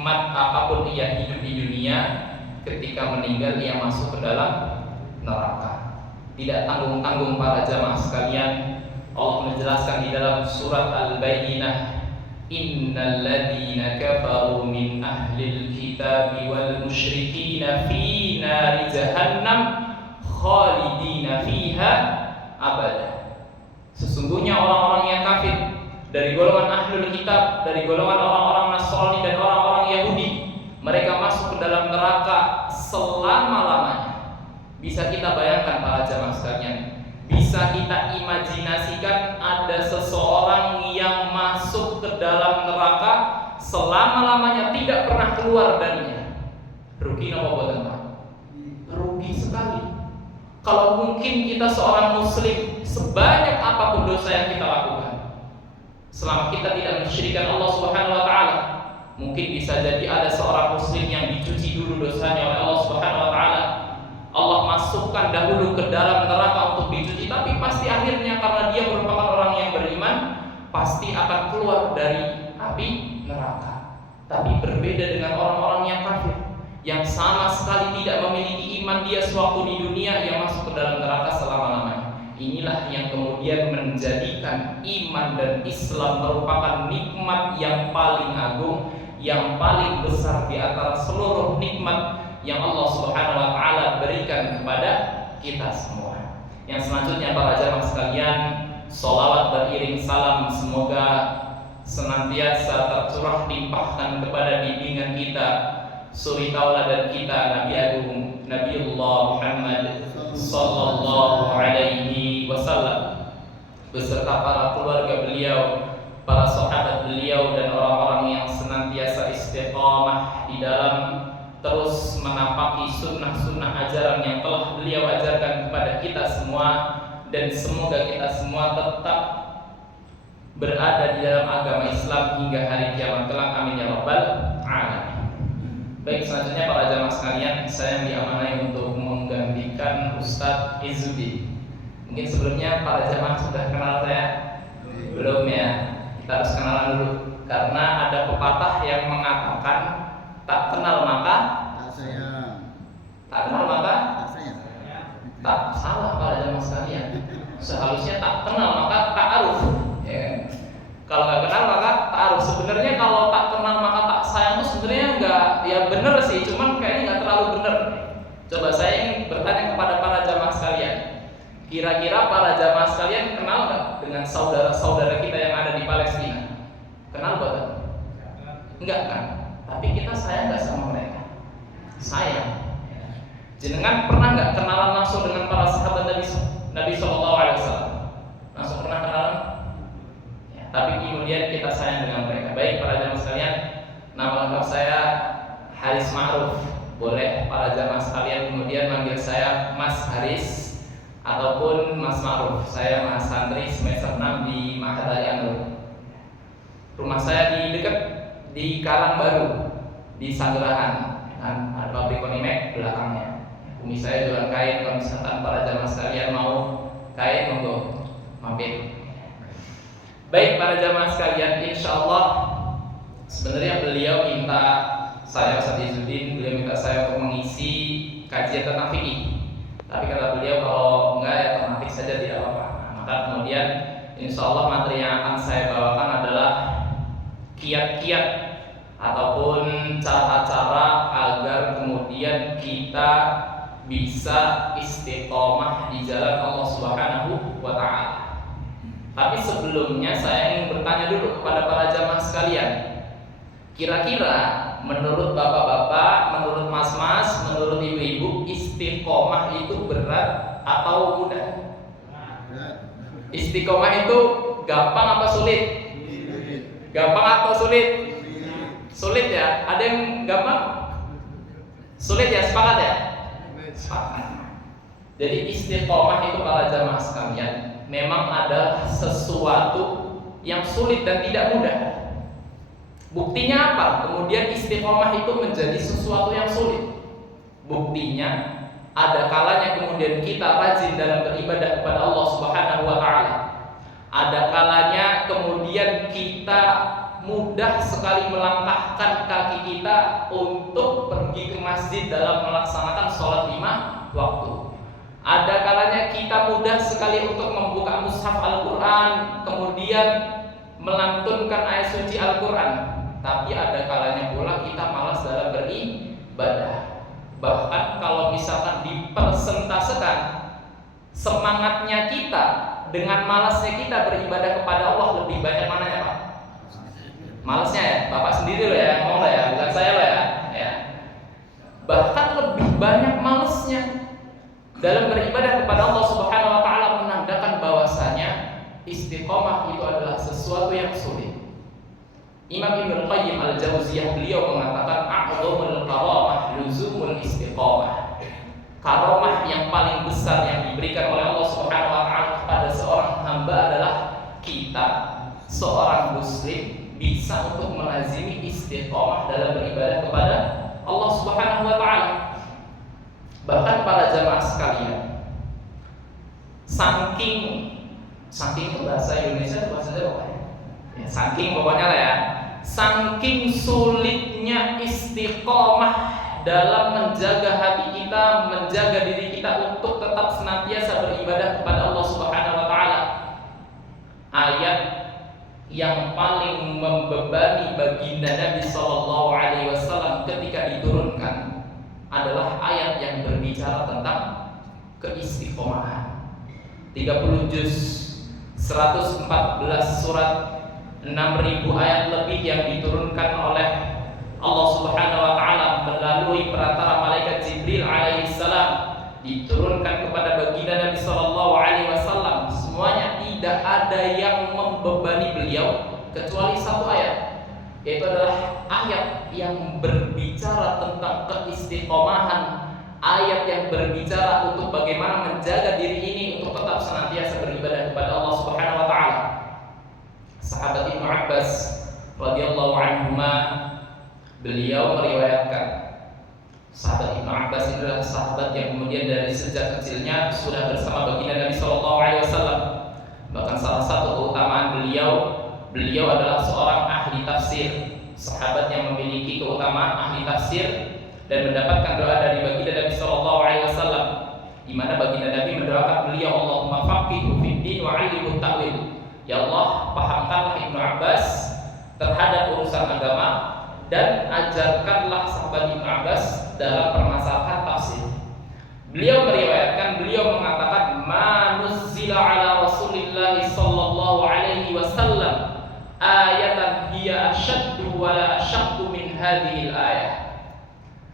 nikmat apapun ia hidup di dunia, ketika meninggal ia masuk ke dalam neraka. Tidak tanggung-tanggung para jamaah sekalian, Allah menjelaskan di dalam surat Al-Bayyinah, innal ladzina kafaru min ahlil kitabi wal musyrikina fi nari jahannam khalidina fiha abada. Sesungguhnya orang-orang yang kafir dari golongan ahlul kitab, dari golongan orang-orang Nasrani dan orang-orang Yahudi, mereka masuk ke dalam neraka selama-lamanya. Bisa kita bayangkan para jamaah sekalian, bisa kita imajinasikan ada seseorang yang masuk ke dalam neraka selama-lamanya tidak pernah keluar darinya. Rugi apa buatan Pak? Rugi sekali. Kalau mungkin kita seorang muslim, sebanyak apapun dosa yang kita lakukan, selama kita tidak mensyirikkan Allah Subhanahu wa taala, mungkin bisa jadi ada seorang muslim yang dicuci dulu dosanya oleh Allah Subhanahu wa taala. Allah masukkan dahulu ke dalam neraka untuk dicuci, tapi pasti akhirnya karena dia merupakan orang yang beriman, pasti akan keluar dari api neraka. Tapi berbeda dengan orang-orang yang kafir, yang sama sekali tidak memiliki iman, dia sewaktu di dunia yang masuk ke dalam neraka selama-lamanya. Inilah yang kemudian menjadikan iman dan Islam merupakan nikmat yang paling agung, yang paling besar di antara seluruh nikmat yang Allah Subhanahu wa taala berikan kepada kita semua. Yang selanjutnya para jamaah sekalian, sholawat beriring salam semoga senantiasa tercurah limpahkan kepada bimbingan kita, suri tauladan kita, Nabi Agung Nabiullah Muhammad sallallahu alaihi wasallam, beserta para keluarga beliau, para sahabat beliau, dan orang-orang yang senantiasa istiqamah di dalam terus menapaki sunnah-sunnah ajaran yang telah beliau ajarkan kepada kita semua, dan semoga kita semua tetap berada di dalam agama Islam hingga hari kiamat kelak. Amin ya rabbal alamin. Baik, selanjutnya para jamaah sekalian, saya diamanai untuk menggantikan Ustadz Izzuddin. Mungkin sebelumnya para jamaah sudah kenal saya? Belum ya? Kita harus kenalan dulu, karena ada pepatah yang mengatakan tak kenal maka tak sayang, tak kenal maka tak sayang. Tak salah para jamaah sekalian. Seharusnya tak kenal maka tak aruf. Ya. Kalau nggak kenal maka tak aruf. Sebenarnya kalau tak kenal maka tak sayang itu sebenarnya nggak, ya benar sih, cuman kayaknya nggak terlalu benar. Coba saya ingin bertanya kepada para jamaah sekalian, kira-kira para jamaah sekalian kenal nggak dengan saudara-saudara kita yang ada di Palestina? Kenal bukan? Enggak kan? Tapi kita sayang nggak sama mereka? Sayang. Jenengan pernah nggak kenalan langsung dengan para sahabat Nabi Sallallahu Alaihi Wasallam? Langsung pernah kenalan? Ya, tapi kemudian kita sayang dengan mereka. Baik para jamaah sekalian, nama lengkap saya Haris Ma'ruf. Boleh para jamaah sekalian kemudian manggil saya Mas Haris ataupun Mas Ma'ruf. Saya mahasantri semester 6 di Ma'had Al-Anur. Rumah saya di dekat di Karang Baru, di Sanggerahan, kan? Ada pabrik Konimek belakangnya. Umi saya jualan kain. Kalau misalkan para jamaah sekalian mau kain, monggo mampir. Baik para jamaah sekalian, insya Allah sebenarnya beliau minta saya, Ustadz Izzuddin, beliau minta saya untuk mengisi kajian tentang fikih. Tapi kata beliau kalau enggak ya tematik saja tidak apa-apa. Maka kemudian insya Allah materi yang akan saya bawakan adalah kiat-kiat ataupun cara-cara agar kemudian kita bisa istiqomah di jalan Allah Subhanahu wa taala. Tapi sebelumnya saya ingin bertanya dulu kepada para jamaah sekalian. Kira-kira menurut bapak-bapak, menurut mas-mas, menurut ibu-ibu, istiqomah itu berat atau mudah? Istiqomah itu gampang apa sulit? Gampang atau sulit? Sulit ya? Ada yang gampang? Sulit ya? Sepakat ya? Sepakat. Jadi istiqomah itu para jamaah sekalian memang ada sesuatu yang sulit dan tidak mudah. Buktinya apa? Kemudian istiqomah itu menjadi sesuatu yang sulit. Buktinya ada kalanya kemudian kita rajin dalam beribadah kepada Allah Subhanahu wa taala. Ada kalanya kemudian kita mudah sekali melangkahkan kaki kita untuk pergi ke masjid dalam melaksanakan sholat 5 waktu. Ada kalanya kita mudah sekali untuk membuka mushaf Al-Quran, kemudian melantunkan ayat suci Al-Quran. Tapi ada kalanya pula kita malas dalam beribadah. Bahkan kalau misalkan dipersentasekan semangatnya kita dengan malasnya kita beribadah kepada Allah, lebih banyak mananya Pak? Malasnya ya? Bapak sendiri loh ya, ngomong lah ya, bukan saya loh ya. Bahkan lebih banyak malasnya dalam beribadah kepada Allah Subhanahu wa taala, menandakan bahwasanya istiqomah itu adalah sesuatu yang sulit. Imam Ibnu Qayyim Al-Jauziyah beliau mengatakan a'dhamul karamah luzumul istiqomah. Karamah yang paling besar yang diberikan oleh Allah Subhanahu wa taala kepada seorang hamba adalah kita seorang muslim bisa untuk melazimi istiqomah dalam beribadah kepada Allah Subhanahu wa taala. Bahkan para jamaah sekalian, saking itu bahasa Indonesia, bahasa Jawa ya, saking pokoknya lah ya, saking sulitnya istiqomah dalam menjaga hati kita, menjaga diri kita untuk tetap senantiasa beribadah kepada Allah Subhanahu wa taala. Ayat yang paling membebani baginda Nabi sallallahu alaihi wasallam ketika diturunkan adalah ayat yang berbicara tentang keistiqomahan. 30 juz, 114 surat, 6.000 ayat lebih yang diturunkan oleh Allah Subhanahu wa taala melalui perantara malaikat Jibril alaihi salam, diturunkan kepada baginda Nabi sallallahu alaihi wasallam. Semuanya tidak ada yang membebani beliau kecuali satu ayat, yaitu adalah ayat yang berbicara tentang keistiqomahan, ayat yang berbicara untuk bagaimana menjaga diri ini untuk tetap senantiasa beribadah kepada Allah Subhanahu wa taala. Sahabat Ibnu Abbas radhiyallahu anhuma beliau meriwayatkan, sahabat Ibnu Abbas adalah sahabat yang kemudian dari sejak kecilnya sudah bersama baginda Nabi sallallahu alaihi wasallam. Bahkan salah satu keutamaan beliau adalah seorang ahli tafsir, sahabat yang memiliki keutamaan ahli tafsir dan mendapatkan doa dari baginda Nabi sallallahu alaihi wasallam, di mana baginda Nabi mendoakan beliau, Allahumma faqihhu fid din wa 'allimhu ta'wil. Ya Allah, pahamkanlah Ibnu Abbas terhadap urusan agama dan ajarkanlah sahabat Ibnu Abbas dalam permasalahan tafsir. Beliau meriwayatkan, beliau mengatakan, ma nuzzila ala Rasulillah sallallahu alaihi wasallam ayatan hiya asyaddu wa la asyaddu min hadhil ayah.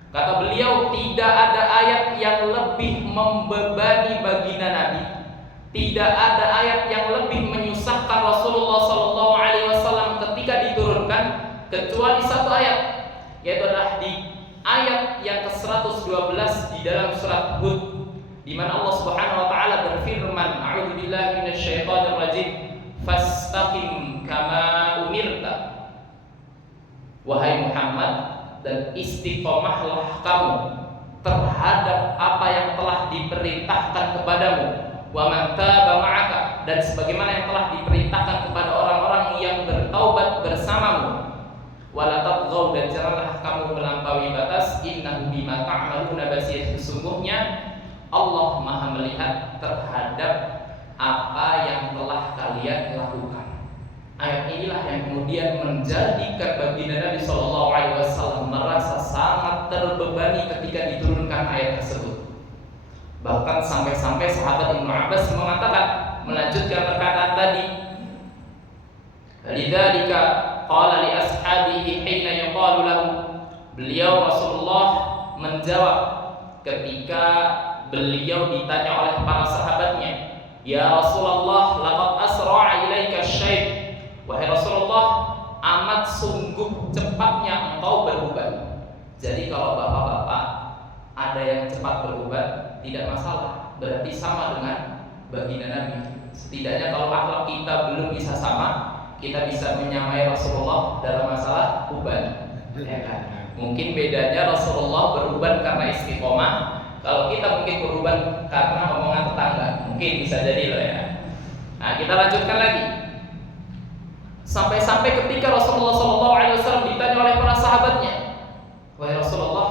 Kata beliau, tidak ada ayat yang lebih membebani baginda Nabi, tidak ada ayat yang lebih menyusahkan Rasulullah sallallahu alaihi wasallam ketika diturunkan kecuali satu ayat, yaitu adalah di ayat yang ke-112 di dalam surat Hud, di mana Allah Subhanahu wa taala berfirman, a'udzubillahi minasyaitonir rajim, fastaqim kama umirta. Wahai Muhammad, dan istiqomahlah kamu terhadap apa yang telah diperintahkan kepadamu, wa man taba ma'aka, dan sebagaimana yang telah diperintahkan kepada orang-orang yang bertaubat bersamamu. Wala tadghaw, dan janganlah kamu melampaui batas, innahu bima ta'maluna basir, sesungguhnya Allah Maha melihat terhadap apa yang telah kalian lakukan. Ayat inilah yang kemudian menjadikan baginda Nabi sallallahu alaihi wasallam merasa sangat terbebani ketika diturunkan ayat tersebut. Bahkan sampai-sampai sahabat Ibnu Abbas mengatakan, melanjutkan perkataan tadi, lidzalika qala li ashabihi hina yuqalu lahu, beliau Rasulullah menjawab ketika beliau ditanya oleh para sahabatnya, ya Rasulullah, laqad asra'a ilaika syai', wahai Rasulullah, amat sungguh cepatnya engkau beruban. Jadi kalau bapak-bapak ada yang cepat beruban, tidak masalah, berarti sama dengan baginda Nabi. Setidaknya kalau akhlak kita belum bisa sama, kita bisa menyamai Rasulullah dalam masalah uban, ya kan? Mungkin bedanya Rasulullah beruban karena istiqomah, kalau kita mungkin beruban karena omongan tetangga, mungkin bisa jadi loh ya. Nah, kita lanjutkan lagi. Sampai-sampai ketika Rasulullah SAW ditanya oleh para sahabatnya, "Wahai Rasulullah,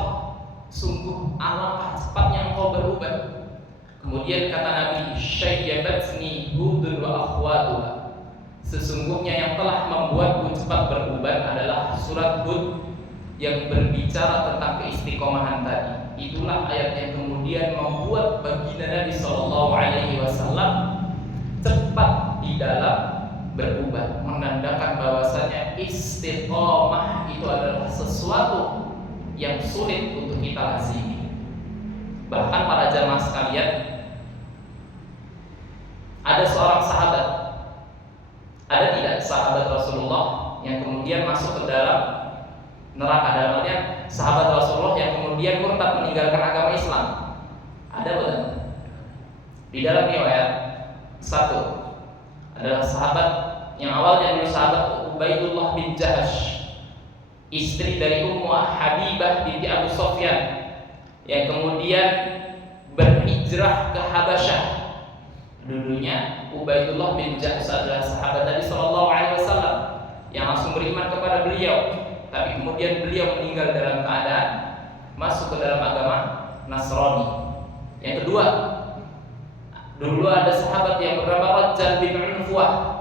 sungguh alangkah cepatnya engkau berubah." Kemudian kata Nabi, "Syayyabatni Hudun wa akhwatuha." Sesungguhnya yang telah membuatku cepat berubah adalah surat Hud yang berbicara tentang keistiqomahan tadi. Itulah ayat yang kemudian membuat baginda Nabi SAW cepat di dalam berubah, menandakan bahwasanya istiqomah itu adalah sesuatu yang sulit untuk kita lazimi. Bahkan para jamaah sekalian, ada seorang sahabat, ada tidak sahabat Rasulullah yang kemudian masuk ke dalam neraka? Dalam artian sahabat Rasulullah yang kemudian murtad meninggalkan agama Islam. Ada betul? Di dalam riwayat satu adalah sahabat yang awalnya dulu sahabat Ubaidullah bin Jahash, istri dari Ummu Habibah binti Abu Sufyan, yang kemudian berhijrah ke Habasyah. Dulunya Ubaidullah bin Jahash adalah sahabat Nabi SAW yang langsung beriman kepada beliau, tapi kemudian beliau meninggal dalam keadaan masuk ke dalam agama Nasrani. Yang kedua, dulu ada sahabat yang bernama Rajal bin Unfuah.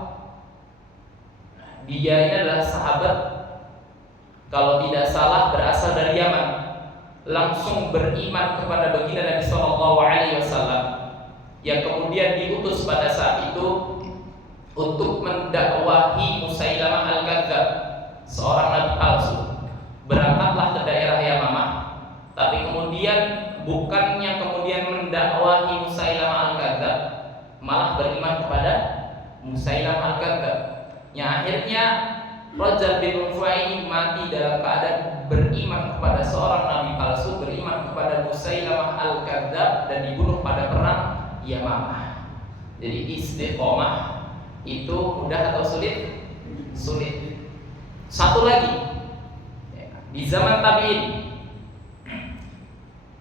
Dia ini adalah sahabat, kalau tidak salah berasal dari Yaman, langsung beriman kepada baginda Nabi SAW, yang kemudian diutus pada saat itu untuk mendakwahi Musailamah al-Kadzdzab, seorang nabi palsu. Berangkatlah ke daerah Yamamah, tapi kemudian bukannya kemudian mendakwahi Musailamah al-Kadzdzab, malah beriman kepada Musailamah al-Kadzdzab. Yang akhirnya Rajal bin Unfuah ini mati dalam keadaan beriman kepada seorang nabi palsu, beriman kepada Musailamah al-Kadzdzab, dan dibunuh pada perang Yamamah. Jadi istiqomah itu mudah atau sulit? Sulit. Satu lagi, di zaman tabi'in,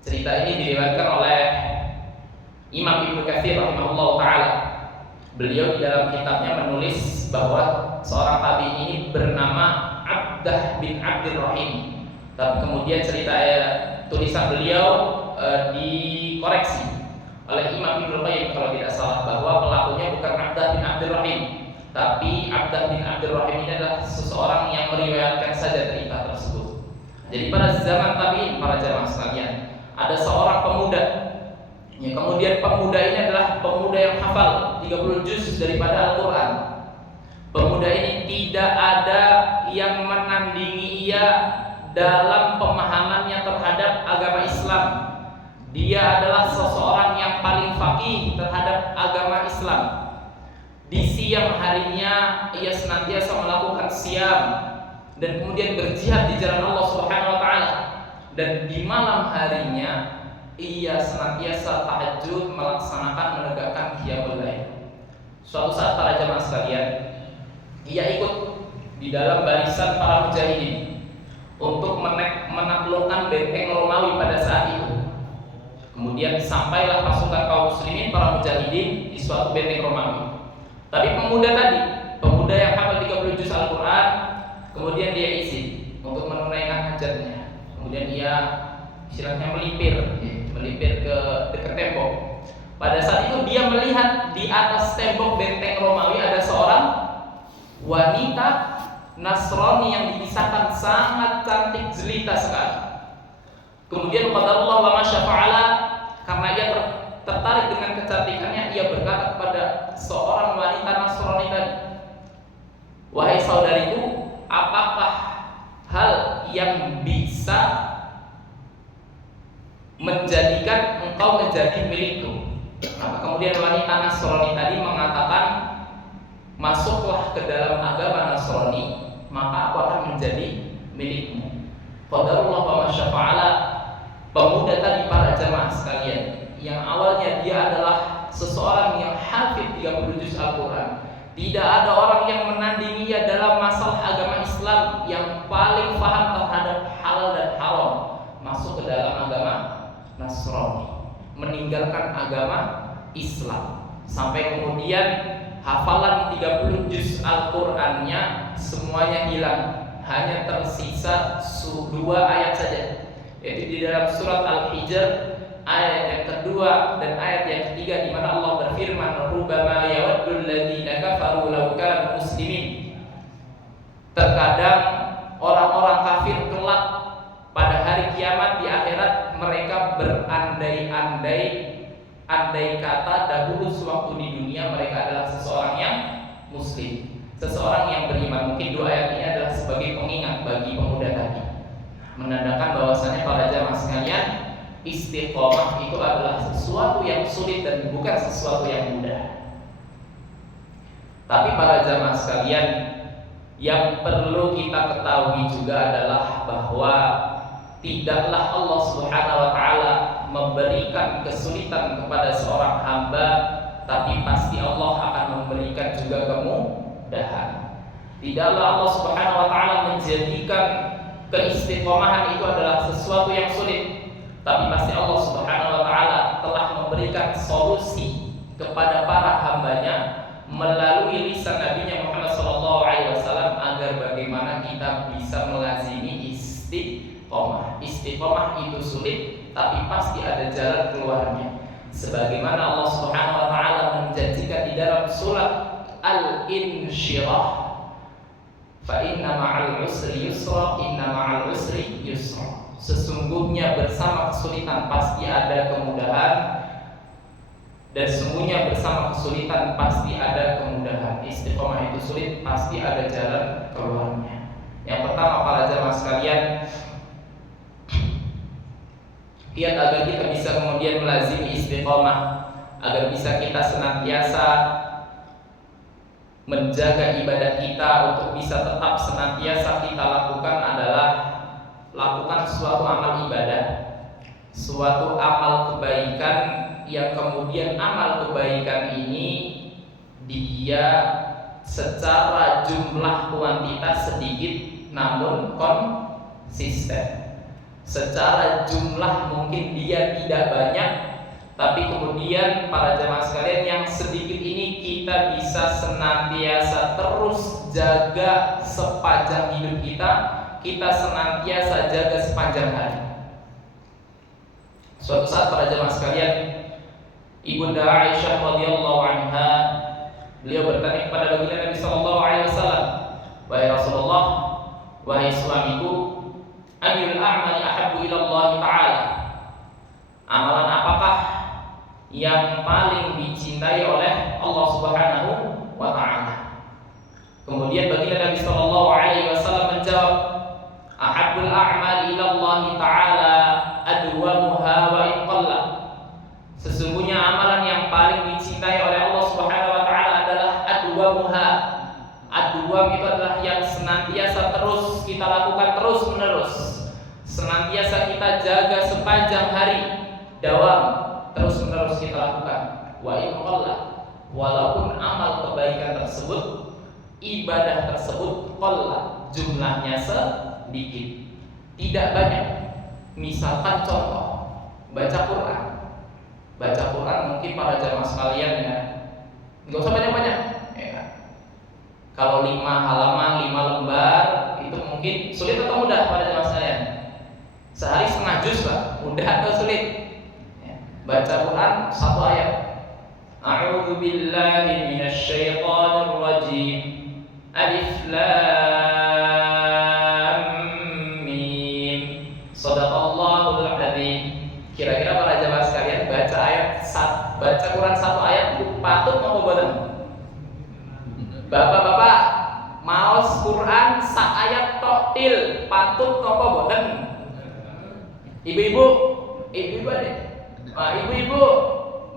cerita ini diriwayatkan oleh Imam Ibnu Katsir rahimahullah taala. Beliau di dalam kitabnya menulis bahwa seorang tabi'in ini bernama Abdah bin Abdul Rahim. Tapi kemudian cerita tulisan beliau dikoreksi oleh Imam Ibnu Qayyim kalau tidak salah, bahwa pelakunya bukan Abdah bin Abdul Rahim, tapi Abdah bin Abdul Rahim ini adalah seseorang yang meriwayatkan saja cerita tersebut. Jadi pada zaman tabi'in, para jamaah sekalian, ada seorang pemuda, ya, kemudian pemuda ini adalah pemuda yang hafal 30 juz daripada Al-Quran. Pemuda ini tidak ada yang menandingi ia dalam pemahamannya terhadap agama Islam. Dia adalah seseorang yang paling faqih terhadap agama Islam. Di siang harinya ia senantiasa melakukan siam dan kemudian berjihad di jalan Allah Subhanahu wa taala. Dan di malam harinya ia senantiasa tahajud, melaksanakan menegakkan qiyamul lail. Suatu saat para jamaah sekalian, ia ikut di dalam barisan para mujahidin untuk menaklukkan benteng Romawi pada saat itu. Kemudian sampailah pasukan kaum muslimin para mujahidin di suatu benteng Romawi. Tapi pemuda tadi, pemuda yang hafal 30 juz Al-Quran, kemudian dia isi untuk menunaikan hajatnya. Kemudian ia istilahnya melipir ke dekat tembok. Pada saat itu dia melihat di atas tembok benteng Romawi ada seorang wanita Nasrani yang dipisahkan, sangat cantik jelita sekali. Kemudian qadarullah wa ma syafa'ala, karena ia tertarik dengan kecantikannya, ia berkata kepada seorang wanita Nasrani tadi, "Wahai saudariku, apakah hal yang bisa menjadikan engkau menjadi milikku?" Maka kemudian wanita Nasrani tadi mengatakan, "Masuklah ke dalam agama Nasrani, maka aku akan menjadi milikmu." Qadarullah wa ma syafa'ala. Pemuda tadi, para jamaah sekalian, yang awalnya dia adalah seseorang yang hafid 30 juz Al-Quran, tidak ada orang yang menandingi ia dalam masalah agama Islam, yang paling paham terhadap halal dan haram, masuk ke dalam agama Nasrani, meninggalkan agama Islam. Sampai kemudian hafalan 30 juz Al-Qur'annya semuanya hilang, hanya tersisa 2 ayat saja, yaitu di dalam surat Al-Hijr ayat yang kedua dan ayat yang ketiga, di mana Allah berfirman, "Rubbama yawaddul ladzina kafaru law kanu muslimin." Terkadang orang-orang kafir kelak pada hari kiamat di akhirat mereka berandai-andai, andai kata dahulu sewaktu di dunia mereka adalah seseorang yang muslim, seseorang yang beriman. Mungkin 2 ayat ini adalah sebagai pengingat bagi pemuda tadi, menandakan bahwasanya para jamaah sekalian, istiqomah itu adalah sesuatu yang sulit dan bukan sesuatu yang mudah. Tapi para jamaah sekalian, yang perlu kita ketahui juga adalah bahwa tidaklah Allah Subhanahu wa taala memberikan kesulitan kepada seorang hamba, tapi pasti Allah akan memberikan juga kemudahan. Tidaklah Allah Subhanahu wa taala menjadikan keistiqomahan itu adalah sesuatu yang sulit, tapi pasti Allah Subhanahu wa taala telah memberikan solusi kepada para hambanya melalui lisan Nabi-Nya Muhammad sallallahu alaihi wasallam agar bagaimana kita bisa melazimi istiqomah. Istiqomah itu sulit, tapi pasti ada jalan keluarnya. Sebagaimana Allah Subhanahu wa taala menjanjikan di dalam surat Al-Insyirah, fa inna ma'al usri yusra, inna ma'al usri yusra. Sesungguhnya bersama kesulitan pasti ada kemudahan, dan sesungguhnya bersama kesulitan pasti ada kemudahan. Istiqomah itu sulit, pasti ada jalan keluarnya. Yang pertama para jamaah sekalian, lihat agar kita bisa kemudian melazimi istiqomah, agar bisa kita senantiasa menjaga ibadah kita untuk bisa tetap senantiasa kita lakukan adalah lakukan suatu amal ibadah, suatu amal kebaikan yang kemudian amal kebaikan ini dia secara jumlah kuantitas sedikit namun konsisten. Secara jumlah mungkin dia tidak banyak, tapi kemudian para jamaah sekalian yang sedikit ini kita bisa senantiasa terus jaga sepanjang hidup kita, kita senantiasa jaga sepanjang hari. Suatu saat para jamaah sekalian, Ibunda Aisyah radhiyallahu anha, beliau bertanya kepada baginda Nabi sallallahu alaihi wasallam, "Wahai Rasulullah, wahai suamiku, ayyul a'mali ahabbu ila Allah taala?" Amalan apakah yang paling dicintai oleh Allah Subhanahu wa taala? Kemudian baginda Nabi sallallahu alaihi wasallam menjawab, "Ahabbul a'mali ila Allah taala adwamuha wa in qalla." Sesungguhnya amalan yang paling dicintai oleh Allah Subhanahu wa taala adalah adwamuha. Adwam itu adalah yang senantiasa terus kita lakukan terus-menerus, senantiasa kita jaga sepanjang hari, dawam terus-menerus kita lakukan. Wa in qalla, walaupun amal kebaikan tersebut, ibadah tersebut qalla, jumlahnya sedikit, tidak banyak. Misalkan contoh, baca Quran. Baca Quran mungkin para jamaah sekalian ya, nggak usah banyak-banyak ya. Kalau 5 halaman, 5 lembar itu mungkin sulit atau mudah pada jamaah sekalian? Sehari setengah juz lah, mudah atau sulit ya. Baca Quran 1 ayat, a'udzu billahi minasyaitonir rajim, alif lam mim, shadaqallahul adzim. Kira-kira para jamaah sekalian baca Quran 1 ayat patut mau boten? Bapak-bapak maos Quran 1 ayat tok til patut napa boten? Ibu-ibu deh. Ibu-ibu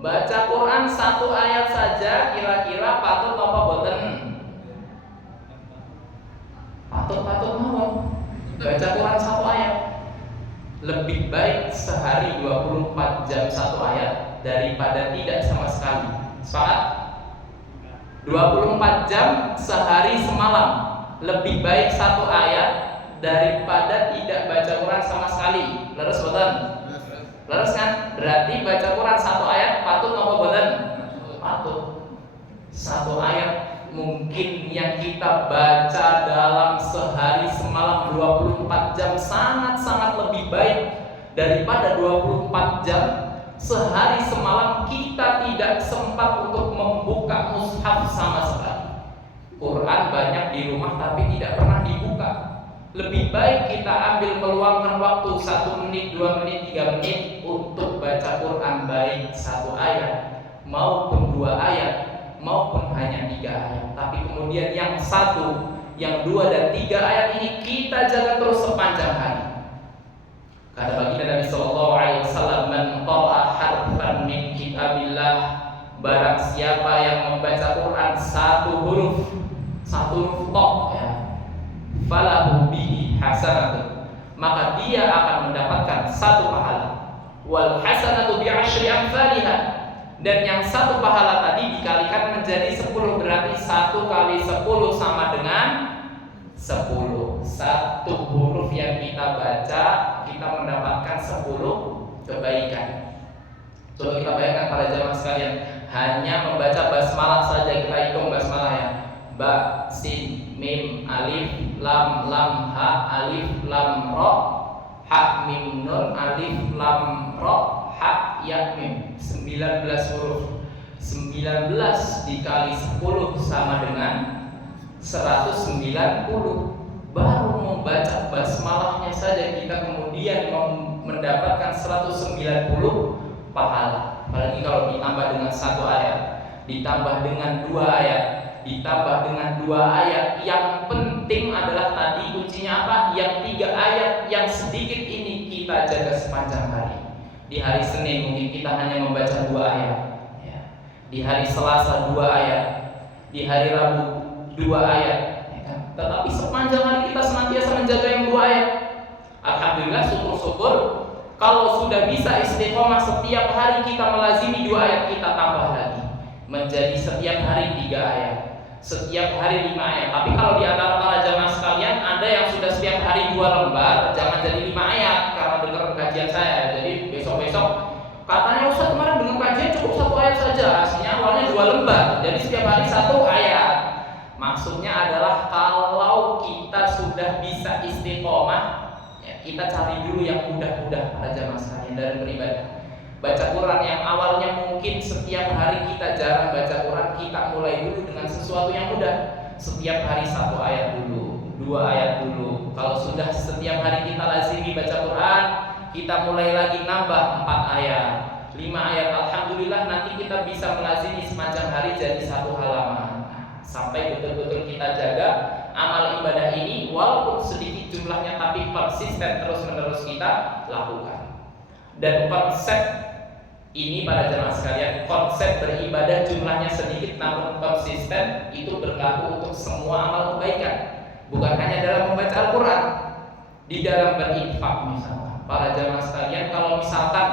baca Quran 1 ayat saja kira-kira patut napa boten? Patut mau. Baca Quran 1 ayat. Lebih baik sehari 24 jam 1 ayat daripada tidak sama sekali. Sepakat? 24 jam sehari semalam lebih baik 1 ayat daripada tidak baca Quran sama sekali. Leres boten? Leres kan? Berarti baca Quran 1 ayat patut napa boten? Patut. 1 ayat daripada 24 jam sehari semalam kita tidak sempat untuk membuka mushaf sama sekali. Quran banyak di rumah tapi tidak pernah dibuka. Lebih baik kita ambil meluangkan waktu 1 menit, 2 menit, 3 menit untuk baca Quran, baik 1 ayat maupun 2 ayat maupun hanya 3 ayat. Tapi kemudian yang 1, yang 2 dan 3 ayat ini kita jaga terus sepanjang hari. Kata baginda Nabi sallallahu alaihi wasallam, "Man qara'a harfan min kitabillah," barang siapa yang membaca Quran 1 huruf tok ya, falahu bihi hasanatun, maka dia akan mendapatkan 1 pahala. Wal hasanatu bi asyri amsalha, dan yang 1 pahala tadi dikalikan menjadi 10, berarti 1 kali 10 sama dengan 10. 1 huruf yang kita baca kita mendapatkan 10 kebaikan. Coba kita bayangkan para jamaah sekalian, hanya membaca basmalah saja, kita hitung basmalah ya. Ba, sin, mim, alif, lam, ha, alif, lam, ro, ha, mim, nun, alif, lam, ro, ha, ya, mim. 19 huruf. 19 dikali 10 sama dengan 190. Baru membaca basmalahnya saja kita kemudian mendapatkan 190 pahala. Apalagi kalau ditambah dengan 1 ayat, ditambah dengan 2 ayat, ditambah dengan 2 ayat. Yang penting adalah tadi kuncinya apa? Yang 3 ayat yang sedikit ini kita jaga sepanjang hari. Di hari Senin mungkin kita hanya membaca 2 ayat ya. Di hari Selasa 2 ayat, di hari Rabu 2 ayat ya kan? Tetapi sepanjang hari kita senantiasa menjaga yang 2 ayat. Alhamdulillah, syukur-syukur kalau sudah bisa istiqomah setiap hari kita melazimi 2 ayat, kita tambah lagi menjadi setiap hari 3 ayat, setiap hari 5 ayat. Tapi kalau di antara para jamaah sekalian ada yang sudah setiap hari 2 lembar, jangan jadi 5 ayat karena dengar kajian saya. Jadi besok-besok katanya Ustaz kemarin dengar kajian cukup 1 ayat saja, aslinya awalnya 2 lembar, jadi setiap hari 1 ayat. Maksudnya adalah kalau kita sudah bisa istiqomah, kita cari dulu yang mudah-mudah para jamaah sekalian dalam beribadah. Baca Quran yang awalnya mungkin setiap hari kita jarang baca Quran, kita mulai dulu dengan sesuatu yang mudah. Setiap hari 1 ayat dulu, 2 ayat dulu. Kalau sudah setiap hari kita lazimi baca Quran, kita mulai lagi nambah 4 ayat, 5 ayat. Alhamdulillah nanti kita bisa melazimi sepanjang hari jadi 1 halaman. Sampai betul-betul kita jaga amal ibadah ini, walaupun sedikit jumlahnya tapi konsisten terus-menerus kita lakukan. Dan konsep ini para jemaah sekalian, konsep beribadah jumlahnya sedikit namun konsisten itu berlaku untuk semua amal kebaikan. Bukan hanya dalam membaca Al-Quran, di dalam berinfak misalkan. Para jemaah sekalian, kalau misalkan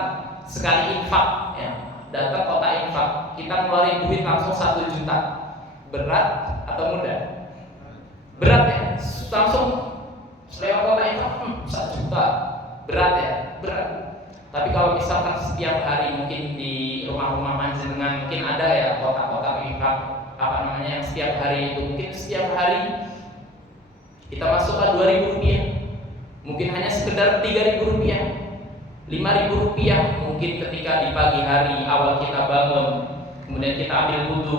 sekali infak ya, datang kota infak, kita ngeluarin duit langsung 1 juta, berat atau mudah? Berat ya, langsung lewat kota infak 1 juta, berat ya, berat. Tapi kalau misalkan setiap hari mungkin di rumah-rumah panjenengan mungkin ada ya kotak-kotak infak yang setiap hari itu, mungkin setiap hari kita masukkan 2.000 rupiah, mungkin hanya sekedar 3.000 rupiah, 5.000 rupiah, mungkin ketika di pagi hari awal kita bangun, kemudian kita ambil wudhu,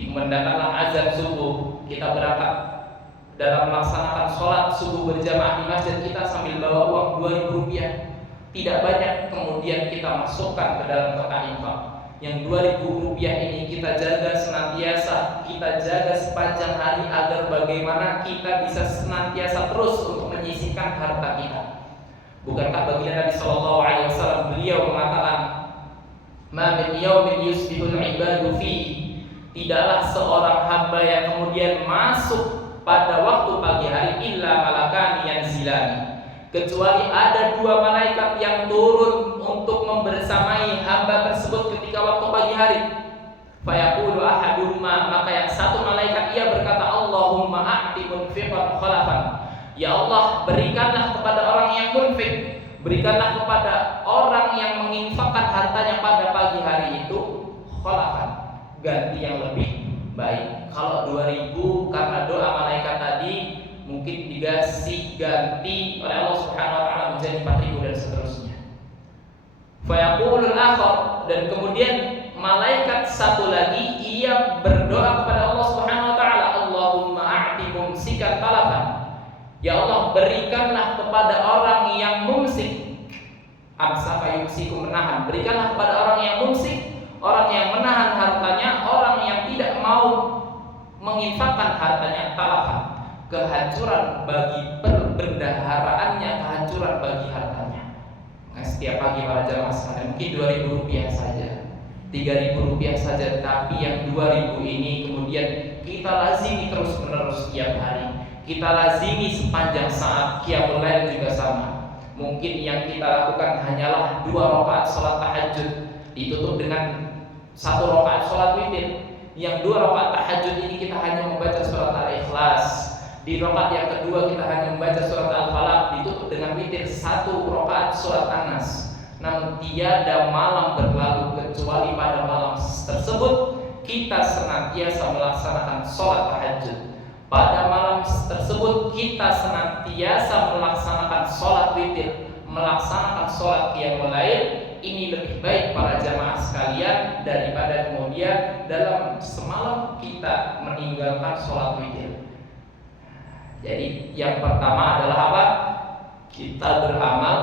mendatanglah azan subuh, kita berangkat dalam melaksanakan sholat subuh berjamaah di masjid, kita sambil bawa uang 2.000 rupiah. Tidak banyak, kemudian kita masukkan ke dalam kotak infak. Yang 2.000 rupiah ini kita jaga senantiasa, kita jaga sepanjang hari agar bagaimana kita bisa senantiasa terus untuk menyisihkan harta kita. Bukankah baginda Nabi sallallahu alaihi wasallam beliau mengatakan, "Ma min yaumin yusbihul ibadu fi," tidaklah seorang hamba yang kemudian masuk pada waktu pagi hari illa malakani yanzilani, kecuali ada 2 malaikat yang turun untuk membersamai hamba tersebut ketika waktu pagi hari. Fayaqulu ahaduhuma, maka yang 1 malaikat ia berkata, Allahumma a'ti munfiqan khalafan, ya Allah berikanlah kepada orang yang munfiq, berikanlah kepada orang yang menginfakkan hartanya pada pagi hari itu khalafan, ganti yang lebih baik. Kalau 2.000 karena doa malaikat tadi mungkin ganti oleh Allah Subhanahu wa taala menjadi 4.000 dan seterusnya. Fayaqulul akhar, dan kemudian malaikat satu lagi ia berdoa kepada Allah Subhanahu wa taala, Allahumma a'ti mumsikan talafan. Ya Allah, berikanlah kepada orang yang mumsik, amsaka yumsiku, menahan. Berikanlah kepada orang yang mumsik, orang yang menahan hartanya, orang yang tidak mau menginfakkan hartanya, talafan, kehancuran bagi perbendaharaannya, kehancuran bagi hartanya. Nah, setiap pagi para jamaah sekalian, mungkin 2.000 rupiah saja, 3.000 rupiah saja, tapi yang 2.000 ini kemudian kita lazimi terus menerus setiap hari. Kita lazimi sepanjang saat, qiyamul lail juga sama. Mungkin yang kita lakukan hanyalah 2 rakaat salat tahajud, ditutup dengan 1 rakaat salat witir. Yang 2 rakaat tahajud ini kita hanya membaca surat Al-Ikhlas. Di rakaat yang kedua kita hanya membaca surat Al-Falaq, ditutup dengan witir 1 rakaat surat An-Nas. Namun tiada malam berlalu kecuali pada malam tersebut kita senantiasa melaksanakan salat tahajud. Pada malam tersebut kita senantiasa melaksanakan sholat witir, melaksanakan sholat qiyamul lail. Ini lebih baik para jamaah sekalian daripada kemudian dalam semalam kita meninggalkan sholat witir. Jadi yang pertama adalah apa? Kita beramal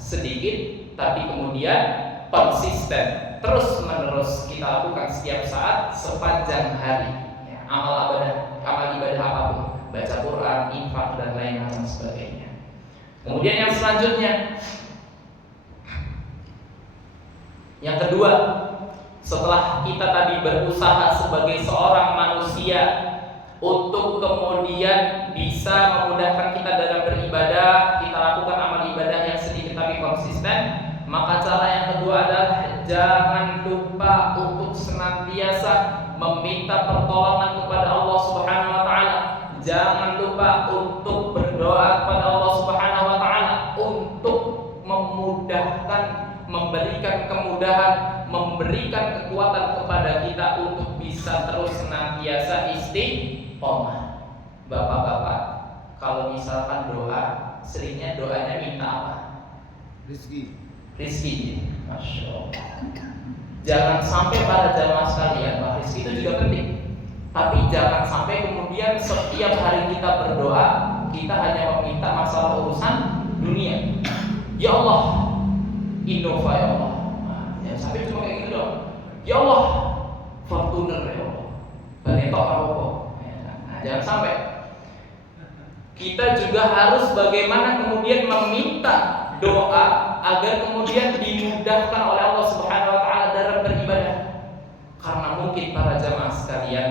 sedikit tapi kemudian konsisten, terus menerus kita lakukan setiap saat sepanjang hari. Amal ibadah apapun, baca Quran, infak dan lain macam sebagainya. Kemudian yang selanjutnya, yang kedua, setelah kita tadi berusaha sebagai seorang manusia untuk kemudian bisa memudahkan kita dalam beribadah, kita lakukan amal ibadah yang sedikit tapi konsisten, maka cara yang kedua adalah jangan lupa untuk senantiasa meminta pertolongan kepada Allah Subhanahu wa taala. Jangan lupa untuk berdoa kepada Allah Subhanahu wa taala untuk memudahkan, memberikan kemudahan, memberikan kekuatan kepada kita untuk bisa terus senantiasa istiqomah. Bapak-bapak, kalau misalkan doa, seringnya doanya minta apa? Rizki. Masya Allah. Jangan sampai para jamaah sekalian, rizki itu juga penting. Tapi jangan sampai kemudian setiap hari kita berdoa, kita hanya meminta masalah urusan dunia. Ya Allah, Innova ya Allah. Jangan sampai cuma kayak gitu doang. Ya Allah, Fortuner ya Allah. Banetok apa? Jangan sampai. Kita juga harus bagaimana kemudian meminta doa agar kemudian dimudahkan oleh Allah Subhanahu wa taala dalam beribadah. Karena mungkin para jamaah sekalian,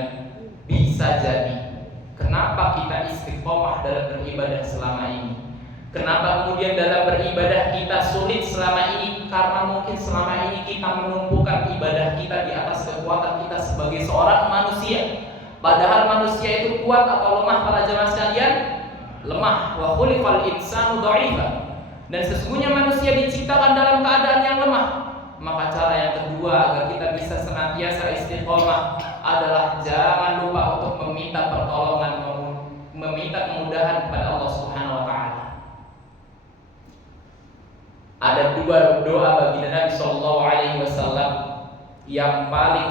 bisa jadi kenapa kita istiqomah dalam beribadah selama ini? Kenapa kemudian dalam beribadah kita sulit selama ini? Karena mungkin selama ini kita menumpukan ibadah kita di atas kekuatan kita sebagai seorang manusia. Padahal manusia itu kuat atau lemah para jamaah sekalian? Lemah. Wa khuliqal insanu dha'ifa. Dan sesungguhnya manusia diciptakan dalam keadaan yang lemah. Maka cara yang kedua agar kita bisa senantiasa istiqomah adalah jangan lupa untuk meminta pertolongan, meminta kemudahan kepada Allah Subhanahu wa taala. Ada 2 doa baginda Nabi sallallahu alaihi wasallam yang paling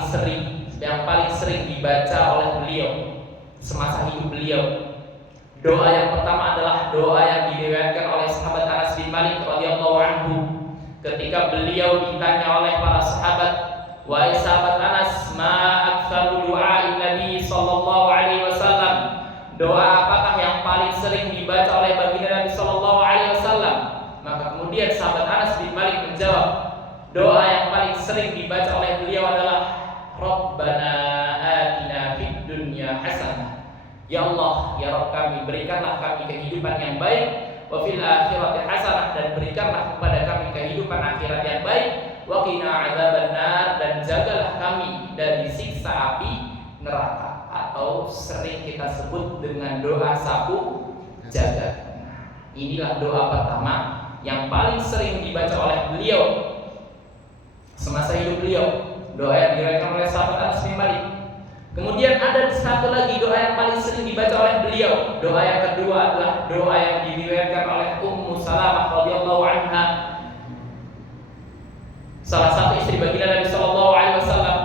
sering dibaca oleh beliau semasa hidup beliau. Doa yang pertama adalah doa yang diriwayatkan oleh sahabat Anas bin Malik radhiyallahu anhu ketika beliau ditanya oleh para sahabat, "Wahai sahabat Anas, ma aktsaru du'a'in Nabi sallallahu alaihi wasallam?" Doa apakah yang paling sering dibaca oleh baginda Nabi sallallahu alaihi wasallam? Maka kemudian sahabat Anas bin Malik menjawab, doa yang paling sering dibaca oleh beliau adalah Rabbana atina fid dunya hasanah. Ya Allah, ya Rabb kami, berikanlah kami kehidupan yang baik, wa fil akhirati hasanah, dan berikanlah kepada kami kehidupan akhirat yang baik, wa qina adzabannar, dan jagalah kami dari siksa api neraka, atau sering kita sebut dengan doa sapu jagat. Inilah doa pertama yang paling sering dibaca oleh beliau semasa hidup beliau, doa yang diriwayatkan oleh sahabat Anas bin Malik. Kemudian ada satu lagi doa yang paling sering dibaca oleh beliau. Doa yang kedua adalah doa yang diriwayatkan oleh Ummu Salamah radhiyallahu anha, salah satu istri baginda Nabi sallallahu alaihi wasallam.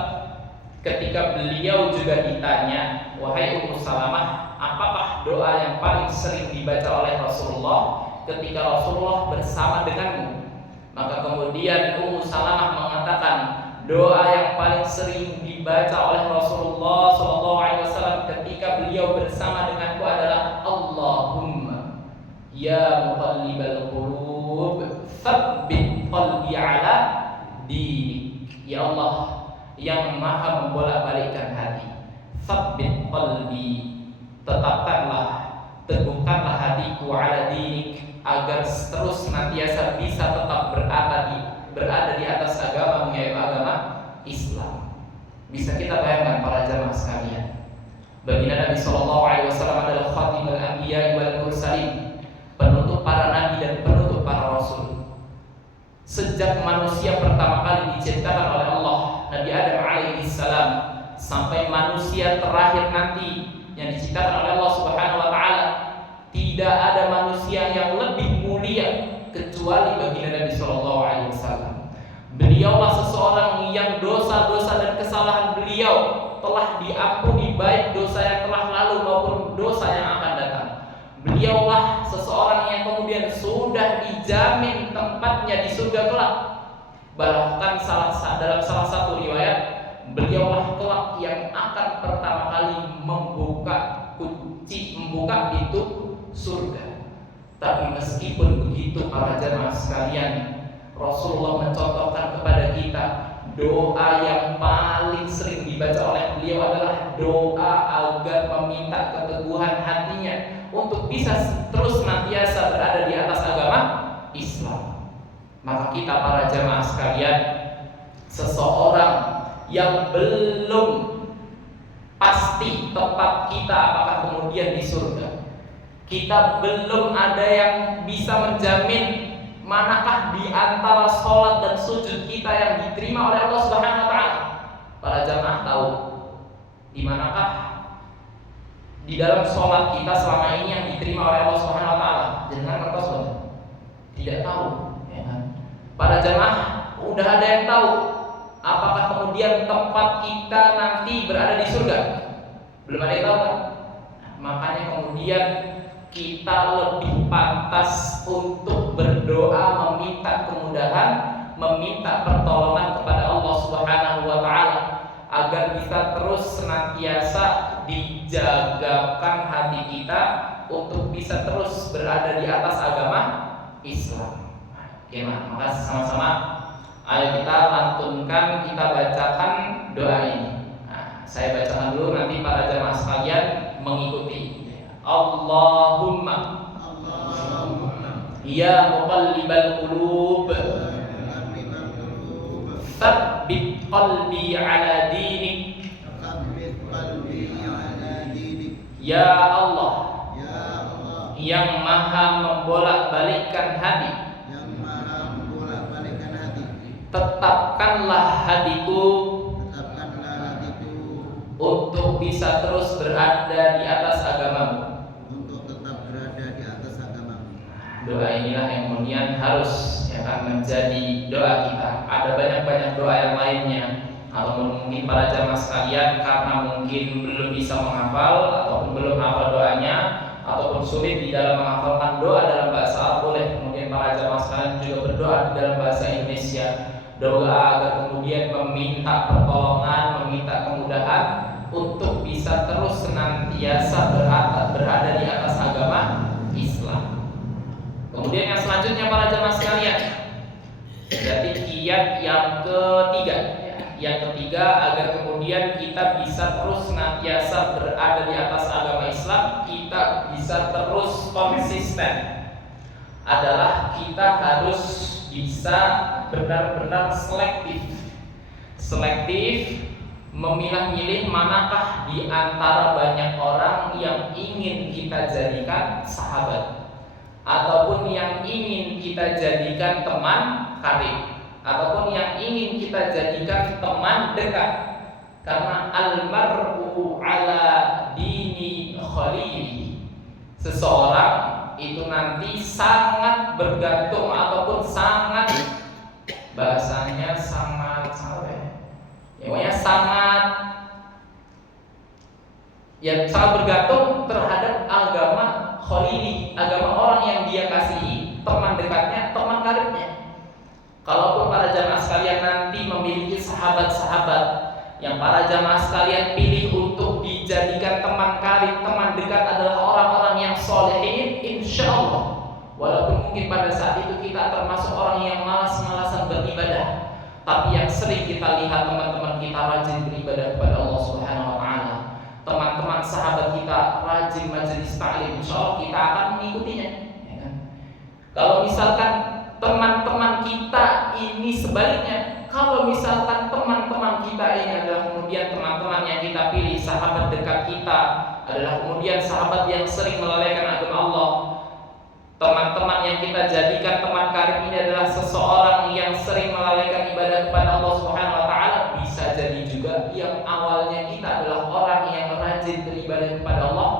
Ketika beliau juga ditanya, "Wahai Ummu Salamah, apakah doa yang paling sering dibaca oleh Rasulullah ketika Rasulullah bersama denganmu?" Maka kemudian Ummu Salamah mengatakan, doa yang paling sering dibaca oleh Rasulullah SAW ketika beliau bersama denganku adalah Allahumma ya muqallibal qulub tsabbit qalbi ala dinik. Ya Allah yang maha membolak-balikkan hati, tsabbit qalbi, tetapkanlah, teguhkanlah hatiku ala dinik, agar terus senantiasa bisa tetap berada di atas agama, yaitu agama Islam. Bisa kita bayangkan para jamaah sekalian, baginda Nabi sallallahu alaihi wasallam adalah khatimul anbiya wal mursalin, penutup para nabi dan penutup para rasul. Sejak manusia pertama kali diciptakan oleh Allah, Nabi Adam alaihi salam, sampai manusia terakhir nanti yang diciptakan oleh Allah Subhanahu wa taala, tidak ada manusia yang lebih mulia kecuali baginda Nabi sallallahu alaihi wasallam. Beliaulah seseorang yang dosa-dosa dan kesalahan beliau telah diampuni, baik dosa yang telah lalu maupun dosa yang akan datang. Beliaulah seseorang yang kemudian sudah dijamin tempatnya di surga kelak. Bahkan dalam salah satu riwayat, beliaulah kelak yang akan pertama kali membuka pintu surga. Tapi meskipun begitu para jamaah sekalian, Rasulullah mencontohkan kepada kita doa yang paling sering dibaca oleh beliau adalah doa agar meminta keteguhan hatinya untuk bisa terus senantiasa berada di atas agama Islam. Maka kita para jamaah sekalian, seseorang yang belum pasti tempat kita apakah kemudian di surga, kita belum ada yang bisa menjamin manakah di antara sholat dan sujud kita yang diterima oleh Allah Subhanahu wa taala. Para jamaah tahu di manakah di dalam sholat kita selama ini yang diterima oleh Allah Subhanahu wa taala? Jangan ngertos loh. Tidak tahu, ya kan? Para jamaah udah ada yang tahu apakah kemudian tempat kita nanti berada di surga? Belum ada yang tahu kan? Makanya kemudian kita lebih pantas untuk berdoa meminta kemudahan, meminta pertolongan kepada Allah Subhanahu wa taala agar bisa terus senantiasa dijagakan hati kita untuk bisa terus berada di atas agama Islam. Oke, maka sama-sama ayo kita lantunkan, kita bacakan doa ini. Saya bacakan dulu, nanti para jamaah sekalian mengikuti. Allahumma ya muqallibal qulub tsabbit qalbi ala dinik. Ya Allah yang maha membolak-balikkan hati, tetapkanlah hatiku untuk bisa terus berada di atas agamamu. Doa inilah yang kemudian harus menjadi doa kita. Ada banyak doa yang lainnya, ataupun mungkin para jamaah sekalian karena mungkin belum bisa menghafal ataupun belum hafal doanya, ataupun sulit di dalam menghafalkan doa dalam bahasa Arab, boleh kemudian para jamaah sekalian juga berdoa di dalam bahasa Indonesia. Doa agar kemudian meminta pertolongan, meminta kemudahan untuk bisa terus senantiasa berada di atas agama Islam. Kemudian yang selanjutnya para jamaah sekalian, jadi kiat yang ketiga. Yang ketiga, agar kemudian kita bisa terus senantiasa berada di atas agama Islam, kita bisa terus konsisten, adalah kita harus bisa benar-benar selektif memilah-milih manakah di antara banyak orang yang ingin kita jadikan sahabat, ataupun yang ingin kita jadikan teman karib, ataupun yang ingin kita jadikan teman dekat. Karena almar'u ala dini khalili, seseorang itu nanti sangat bergantung ataupun sangat, bahasanya sangat pokoknya sangat bergantung terhadap agama khalili, agama orang yang dia kasihi, teman dekatnya, teman karibnya. Kalaupun para jamaah sekalian nanti memiliki sahabat-sahabat yang para jamaah sekalian pilih untuk dijadikan teman karib, teman dekat adalah orang-orang yang solehin, insya Allah. Walaupun mungkin pada saat itu kita termasuk orang yang malas-malasan beribadah, tapi yang sering kita lihat teman-teman kita rajin beribadah kepada Allah Subhanahu wa Ta'ala. Teman-teman sahabat kita rajin majelis ta'lim, insya Allah kita akan mengikutinya, ya kan? Kalau misalkan teman-teman kita ini sebaliknya, kalau misalkan teman-teman kita ini adalah kemudian teman-teman yang kita pilih, sahabat dekat kita adalah kemudian sahabat yang sering melalaikan agama Allah, teman-teman yang kita jadikan teman karib ini adalah seseorang yang sering melalaikan ibadah kepada Allah Subhanahu wa Ta'ala, bisa jadi juga yang awalnya kita adalah orang yang rajin beribadah kepada Allah.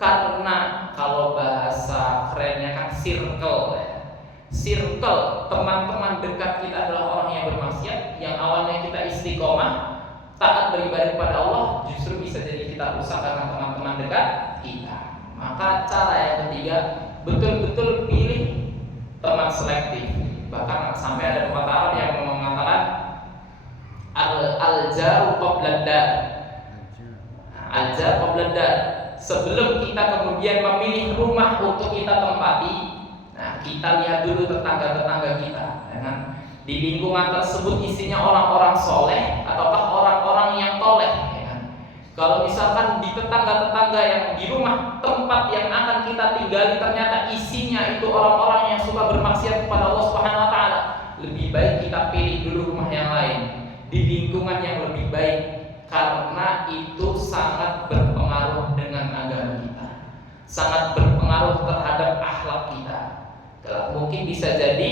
Karena kalau bahasa kerennya kan circle, teman-teman dekat kita adalah orang yang bermaksiat, yang awalnya kita istiqomah taat beribadah kepada Allah, justru bisa jadi kita rusak karena teman-teman dekat kita. Maka cara yang ketiga, betul-betul pilih teman selektif. Bahkan sampai ada pepatah Arab yang mengatakan al-jaru qabla dar. Al-jar qabla dar. Sebelum kita kemudian memilih rumah untuk kita tempati, nah, kita lihat dulu tetangga-tetangga kita, ya kan? Di lingkungan tersebut isinya orang-orang soleh ataukah orang-orang yang toleh, ya kan? Kalau misalkan di tetangga-tetangga yang di rumah tempat yang akan kita tinggali ternyata isinya itu orang-orang yang suka bermaksiat kepada Allah Subhanahu wa Ta'ala, lebih baik kita pilih dulu rumah yang lain di lingkungan yang lebih baik, karena itu sangat berpengaruh dengan agama kita, sangat berpengaruh terhadap akhlak kita. Mungkin bisa jadi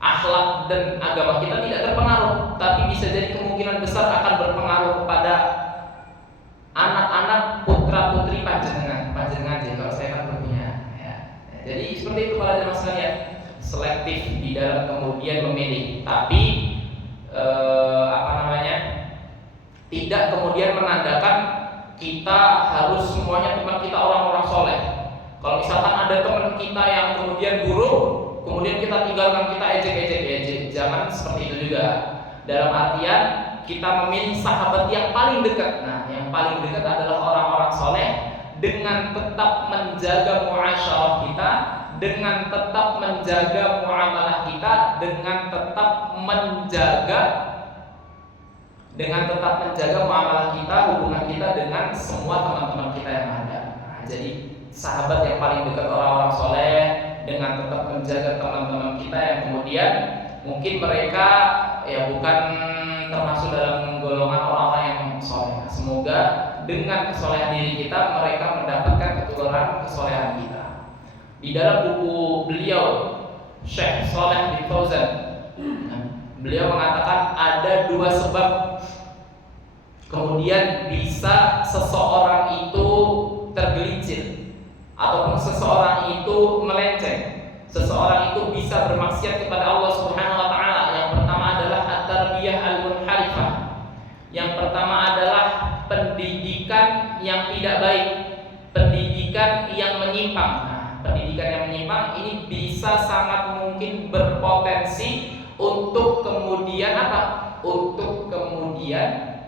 akhlak dan agama kita tidak terpengaruh, tapi bisa jadi kemungkinan besar akan berpengaruh kepada anak-anak putra-putri panjenengan kalau saya kan punya, ya. Jadi seperti itu para jemaah sekalian, selektif di dalam kemudian memilih, tapi tidak kemudian menandakan kita harus semuanya teman kita orang-orang soleh. Kalau misalkan ada teman kita yang kemudian buruk, kemudian kita tinggalkan, kita ejek, jangan seperti itu juga. Dalam artian kita memilih sahabat yang paling dekat. Nah, yang paling dekat adalah orang-orang soleh, dengan tetap menjaga muasyarah kita, dengan tetap menjaga muamalah kita, dengan tetap menjaga muamalah kita, hubungan kita dengan semua teman-teman kita yang ada. Nah, jadi sahabat yang paling dekat orang-orang soleh, dengan tetap menjaga teman-teman kita yang kemudian mungkin mereka ya bukan termasuk dalam golongan orang-orang yang soleh. Semoga dengan kesolehan diri kita mereka mendapatkan keturunan kesolehan kita. Di dalam buku beliau Syekh Shalih bin Fauzan, beliau mengatakan ada dua sebab kemudian bisa seseorang itu tergelincir ataupun seseorang itu melenceng, seseorang itu bisa bermaksiat kepada Allah Subhanahu wa Ta'ala. Yang pertama adalah at-tarbiyah al-munharifah. Yang pertama adalah pendidikan yang tidak baik, pendidikan yang menyimpang. Nah, pendidikan yang menyimpang ini bisa sangat mungkin berpotensi untuk kemudian untuk kemudian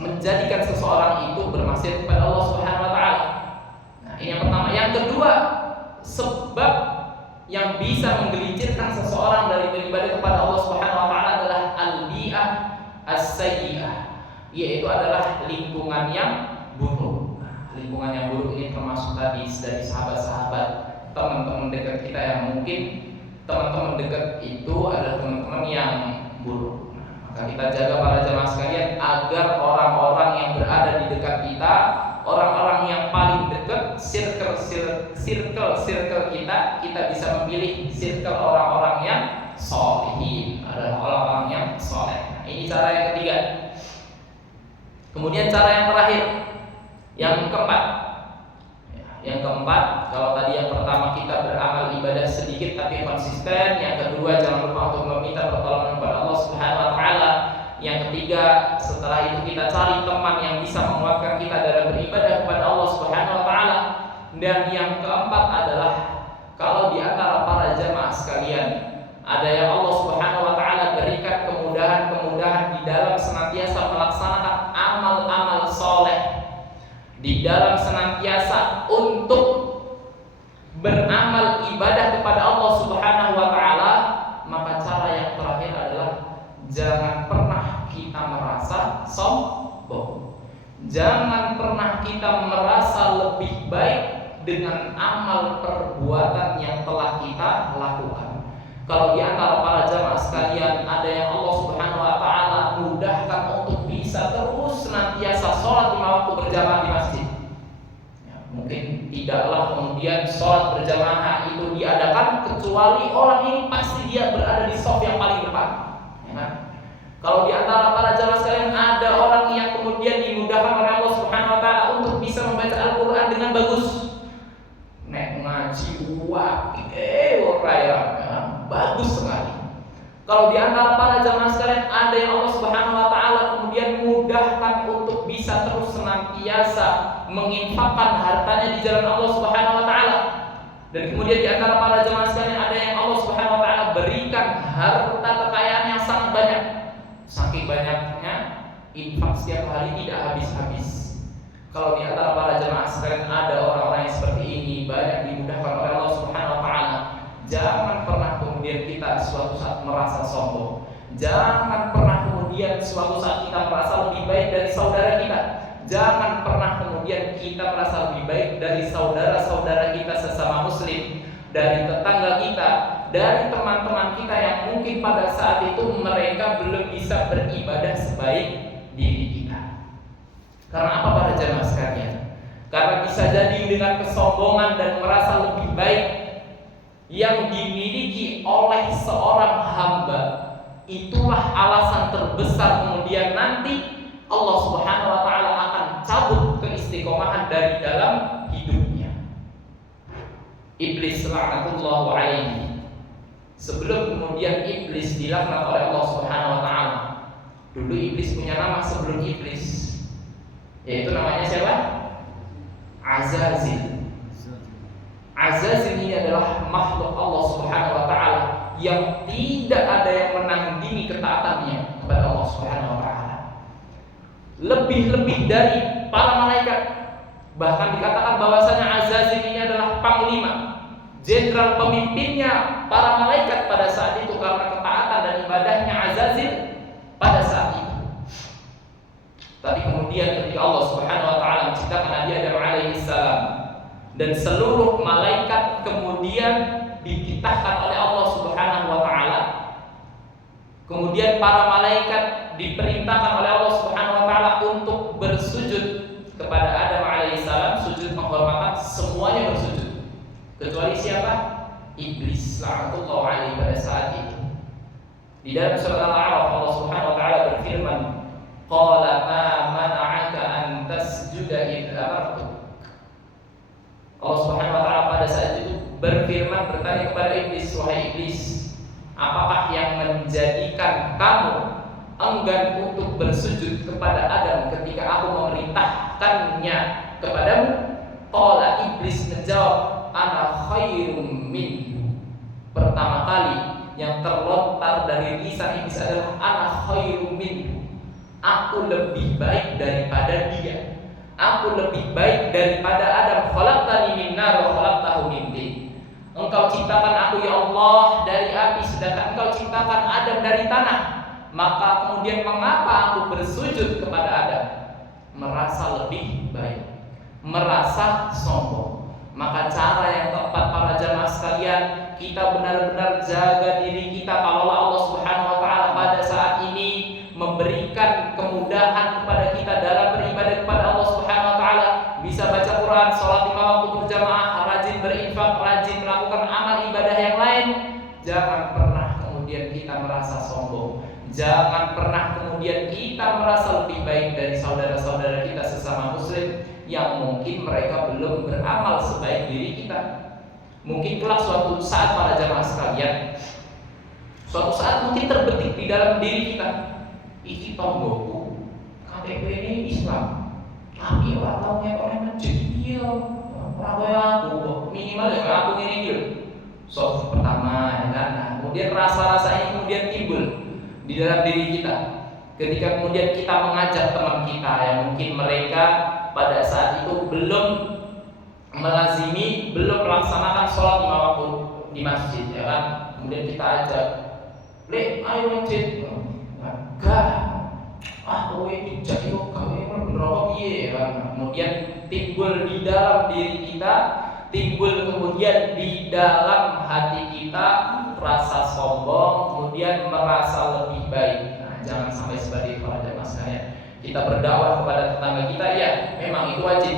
menjadikan seseorang itu bermaksiat kepada Allah Subhanahu wa Ta'ala. Nah, ini yang pertama. Yang kedua, sebab yang bisa menggelincirkan seseorang dari beribadah kepada Allah Subhanahu wa Ta'ala adalah al-bi'ah as-sayyi'ah, yaitu adalah lingkungan yang buruk. Nah, lingkungan yang buruk ini termasuk tadi dari sahabat-sahabat, teman-teman dekat kita yang mungkin teman-teman dekat itu adalah teman-teman yang buruk. Maka kita jaga para jemaah sekalian agar orang-orang yang berada di dekat kita, orang-orang yang paling dekat, circle kita bisa memilih circle orang-orang yang sholihin, adalah orang-orang yang soleh. Nah, ini cara yang ketiga. Yang keempat, kalau tadi yang pertama kita beramal ibadah sedikit tapi konsisten. Yang kedua, jangan lupa untuk meminta pertolongan kepada Allah Subhanahu wa taala. Yang ketiga, setelah itu kita cari teman yang bisa menguatkan kita dalam beribadah kepada Allah Subhanahu wa taala. Dan yang keempat adalah, kalau di antara para jamaah sekalian ada yang Allah Subhanahu wa taala berikan kemudahan-kemudahan di dalam senantiasa melaksanakan amal-amal soleh, di dalam senantiasa untuk beramal ibadah kepada Allah Subhanahu wa taala, maka cara yang terakhir adalah jangan pernah kita merasa sombong. Jangan pernah kita merasa lebih baik dengan amal perbuatan yang telah kita lakukan. Kalau di antara para jamaah sekalian ada yang Allah Subhanahu wa taala mudahkan untuk bisa terus senantiasa sholat 5 waktu berjamaah di masjid, mungkin tidaklah kemudian sholat berjamaah itu diadakan kecuali orang ini pasti dia berada di shaf yang paling depan, ya kan? Kalau di antara para jamaah sekalian ada orang yang kemudian dimudahkan oleh Allah Subhanahu wa taala untuk bisa membaca Al-Qur'an dengan bagus, nek ngaji bagus sekali. Kalau di antara para jamaah sekalian ada yang Allah Subhanahu wa taala kemudian mudahkan untuk bisa terus senantiasa menginfakkan hartanya di jalan Allah Subhanahu wa taala. Dan kemudian di antara para jamaah sekalian ada yang Allah Subhanahu wa taala berikan harta kekayaan yang sangat banyak. Saking banyaknya infak setiap hari tidak habis-habis. Kalau di antara para jamaah sekalian ada orang-orang yang seperti ini, banyak dimudahkan oleh Allah Subhanahu wa taala, jangan pernah kemudian kita suatu saat merasa sombong. Jangan pernah kemudian suatu saat kita merasa lebih baik dari saudara kita. Jangan pernah kemudian kita merasa lebih baik dari saudara-saudara kita sesama muslim, dari tetangga kita, dari teman-teman kita yang mungkin pada saat itu mereka belum bisa beribadah sebaik diri kita. Karena apa para jamaah sekalian? Karena bisa jadi dengan kesombongan dan merasa lebih baik yang dimiliki oleh seorang hamba, itulah alasan terbesar kemudian nanti Allah Subhanahu wa taala akan cabut keistiqomahan dari dalam hidupnya. Iblis laknatullah alaihi, sebelum kemudian iblis dilaknat oleh Allah Subhanahu wa taala, dulu iblis punya nama sebelum iblis, yaitu namanya siapa? Azazil. Azazil ini adalah makhluk Allah Subhanahu wa taala yang tidak ada yang menandingi ketaatannya kepada Allah Subhanahu wa taala. Lebih-lebih dari para malaikat. Bahkan dikatakan bahwasanya Azazil ini adalah panglima, jenderal pemimpinnya para malaikat pada saat itu, karena ketaatan dan ibadahnya Azazil pada saat itu. Tapi kemudian ketika Allah Subhanahu wa taala menciptakan Nabi Adam alaihi salam dan seluruh malaikat kemudian dititahkan oleh Allah Subhanahu wa taala, kemudian para malaikat diperintahkan oleh Allah Subhanahu wa taala untuk bersujud kepada Adam alaihi salam, sujud penghormatan, semuanya bersujud kecuali siapa? Iblis laknatullah alaihi pada saat itu. Di dalam surah Al-A'raf Allah Subhanahu wa taala berfirman, qala ma mana'aka an tasjuda idh amartuk. Allah Subhanahu wa taala pada saat itu berfirman, bertanya kepada iblis, wahai iblis, apakah yang menjadikan kamu enggan untuk bersujud kepada Adam ketika aku memerintahkannya kepadamu? Qala, iblis menjawab, ana khairum minhu. Pertama kali yang terlontar dari lisan iblis adalah ana khairum minhu. Aku lebih baik daripada dia. Aku lebih baik daripada Adam. Khalaqtani min nar wa khalaqtahu min tin. Engkau ciptakan aku ya Allah dari api, sedangkan engkau ciptakan Adam dari tanah. Maka kemudian mengapa aku bersujud kepada Adam? Merasa lebih baik, merasa sombong. Maka cara yang tepat para jamaah sekalian, kita benar-benar jaga diri kita. Kalau Allah Subhanahu wa taala pada saat ini memberikan kemudahan kepada kita dalam beribadah kepada Allah Subhanahu wa taala, bisa baca Quran, salat 5 waktu berjamaah, rajin berinfak, rajin melakukan amal ibadah yang lain, jangan pernah kemudian kita merasa sombong. Jangan pernah kemudian kita merasa lebih baik dari saudara-saudara kita sesama muslim yang mungkin mereka belum beramal sebaik diri kita. Mungkin kelak suatu saat para jamaah sekalian, suatu saat mungkin terbetik di dalam diri kita, iki tonggoku KTP ini Islam, tapi orang tahu yang orang masjid, iya, orang kaya aku, minimal ya aku ini gitu. So pertama, ya kan? Nah, kemudian rasa-rasa ini kemudian timbul di dalam diri kita. Ketika kemudian kita mengajak teman kita yang mungkin mereka pada saat itu belum melazimi, belum melaksanakan sholat 5 waktu di masjid, ya kan? Kemudian kita ajak, "Lek, ayo masjid." Enggak. Kowe dijak yo gawe neraka piye, ya kan? Kemudian timbul di dalam diri kita, timbul kemudian di dalam hati kita rasa sombong, kemudian merasa lebih baik. Nah, jangan sampai seperti itu para jamaah sekalian. Kita berdakwah kepada tetangga kita, ya, memang itu wajib.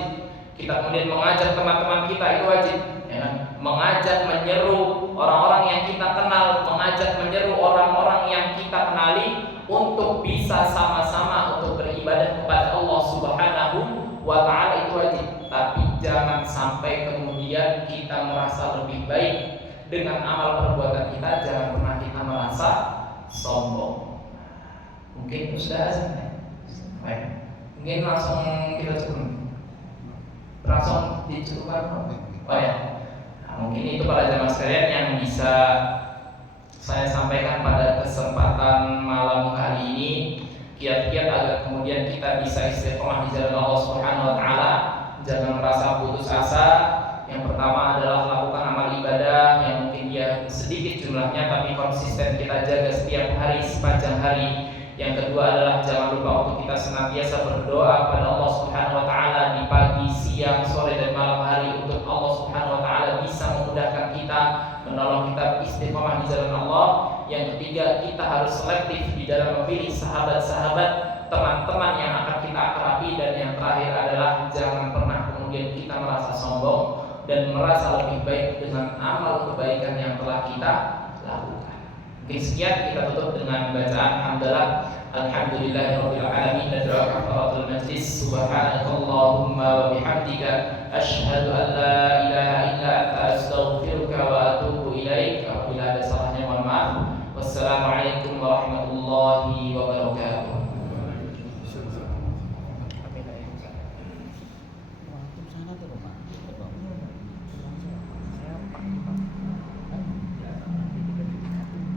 Kita kemudian mengajak teman-teman kita, itu wajib, ya kan? Mengajak menyeru orang-orang yang kita kenal, mengajak menyeru orang-orang yang kita kenali untuk bisa sama-sama untuk beribadah kepada Allah Subhanahu wa Ta'ala, itu wajib. Tapi jangan sampai kemudian kita merasa lebih baik dengan amal perbuatan kita, jangan pernah kita merasa sombong. Mungkin sudah baik. Mungkin langsung kita cukup. Langsung dicukupkan. Oh ya. Nah, mungkin itu para jamaah sekalian yang bisa saya sampaikan pada kesempatan malam kali ini, kiat-kiat agar kemudian kita bisa istiqomah di jalan Allah Subhanahu wa Ta'ala. Jangan merasa putus asa. Yang pertama adalah lakukan amal ibadah yang mungkin dia sedikit jumlahnya tapi konsisten kita jaga setiap hari sepanjang hari. Yang kedua adalah jangan lupa untuk kita senantiasa berdoa kepada Allah Subhanahu wa Ta'ala di pagi, siang, sore dan malam hari untuk Allah Subhanahu wa Ta'ala bisa memudahkan kita, menolong kita istiqomah di jalan Allah. Yang ketiga, kita harus selektif di dalam memilih sahabat-sahabat, teman-teman yang akan kita akrabi. Dan yang terakhir adalah jangan pernah kemudian kita merasa sombong dan merasa lebih baik dengan amal kebaikan yang telah kita lakukan. Mungkin sekian, kita tutup dengan bacaan hamdalah alhamdulillahirabbil alamin dan doa kafaratul majlis. Subhanakallahumma wa bihamdika asyhadu an la ilaha illa anta astaghfiruka wa atubu ilaik. Apabila ada salahnya mohon maaf. Wassalamualaikum warahmatullahi wabarakatuh.